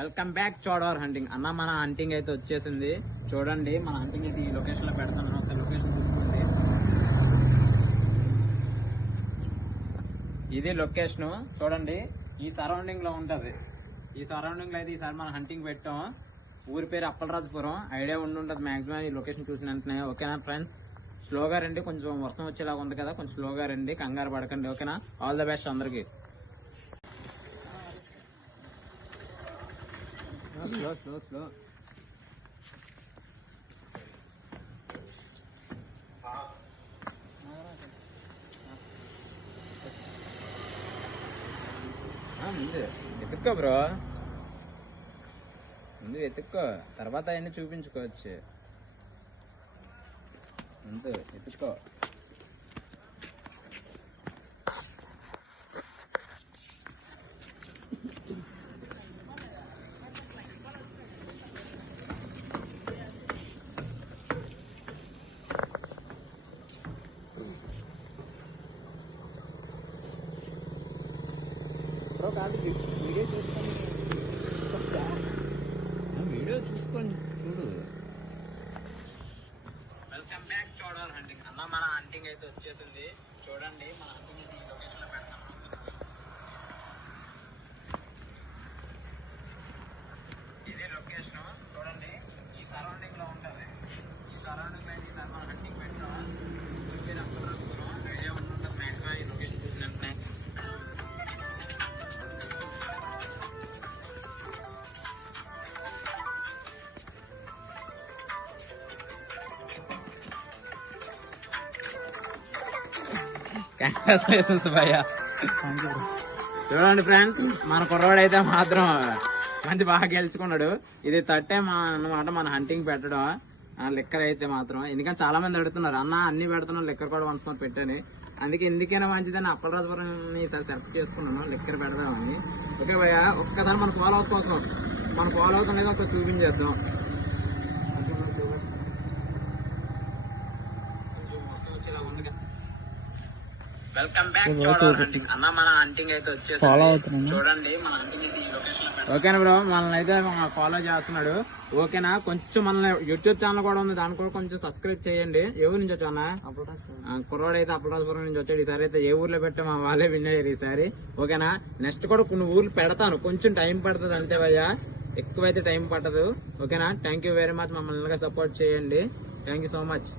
Welcome back చోడవర్ hunting అన్న. మన hunting అయితే వచ్చేసింది. చూడండి మన హంటింగ్ అయితే ఈ లొకేషన్ లో పెడతాను. ఒకసారి లొకేషన్ చూసుకోండి. ఇది లొకేషన్ చూడండి. ఈ సరౌండింగ్ లో ఉంటది. ఈ సరౌండింగ్ లో అయితే ఈసారి మనం హంటింగ్ పెట్టాం. ఊరి పేరు అప్పలరాజపురం. ఐడియా ఉండుంటది మాక్సిమం ఈ లొకేషన్ చూసిన వెంటనే. ఓకేనా ఫ్రెండ్స్, స్లోగా రండి. కొంచెం వర్షం వచ్చేలాగా ఉంది కదా, కొంచెం స్లోగా రండి, కంగారు పడకండి. ఓకేనా, ఆల్ ద బెస్ట్ అందరికి. స్లో స్లో స్లో ముందు ఎత్తుక్కో బ్రో, ముందు ఎత్తుక్కో, తర్వాత అవన్నీ చూపించుకోవచ్చు. ముందు ఎత్తుక్కో. కాదు, వీడియో చూసుకోండి, వీడియో చూసుకోండి, చూడు. వెల్కమ్ బ్యాక్ చోడవర్ హంటింగ్ అన్న. మన హంటింగ్ అయితే వచ్చేసింది. చూడండి మన హంటింగ్ ఈ లొకేషన్ లో పెడతాం. ఇది లొకేషన్ చూడండి. ఈ సరౌండింగ్ లో ఉంటది. ఈ సరౌండింగ్ లో అయితే మన హంటింగ్ పెట్టాం. ఐడియా ఉంటుంటుంది మాక్సిమం ఈ లొకేషన్ చూసిన వెంటనే. చూడండి ఫ్రెండ్స్, మన కుర్రాడు అయితే మాత్రం మంచి బాగా గెలుచుకున్నాడు. ఇది తట్టే అన్నమాట మన హంటింగ్ పెట్టడం. లిక్కర్ అయితే మాత్రం, ఎందుకంటే చాలా మంది అడుగుతున్నారు అన్న అన్ని పెడుతున్నాం, లిక్కర్ కూడా వన్స్ పెట్టని. అందుకే ఎందుకైనా మంచిదని అప్పలరాజపురం సెలెక్ట్ చేసుకున్నాను, లిక్కర్ పెడదామని. ఓకే భయ్య, ఒక్కసారి మన ఫాలో హౌస్ కోసం, మన ఫాలో హౌస్ అనేది ఒకసారి చూపించేద్దాం. వెల్కమ్ బ్యాక్ చోడవర్ హంటింగ్ అన్న. మన హంటింగ్ అయితే వచ్చేసింది. చూడండి మన హంటింగ్ అయితే ఈ లొకేషన్ లో. ఓకేనా బ్రో, మనల్ని అయితే ఫాలో చేస్తున్నాడు. ఓకేనా, కొంచెం మన యూట్యూబ్ ఛానల్ కూడా ఉంది, దాన్ని కూడా కొంచెం సబ్స్క్రైబ్ చేయండి. ఏ ఊరు నుంచి వచ్చా అన్న? కుర్రాడు అయితే అప్పలరాజపురం నుంచి వచ్చాడు. ఈసారి అయితే ఏ ఊర్లో పెట్టా వాళ్ళే విన్ అయ్యారు ఈసారి. ఓకేనా, నెక్స్ట్ కూడా కొన్ని ఊర్లు పెడతాను, కొంచెం టైం పడుతుంది అంతే భయ్యా, ఎక్కువైతే టైం పట్టదు. ఓకేనా, థ్యాంక్ యూ వెరీ మచ్. మమ్మల్ని సపోర్ట్ చేయండి. Thank you so much.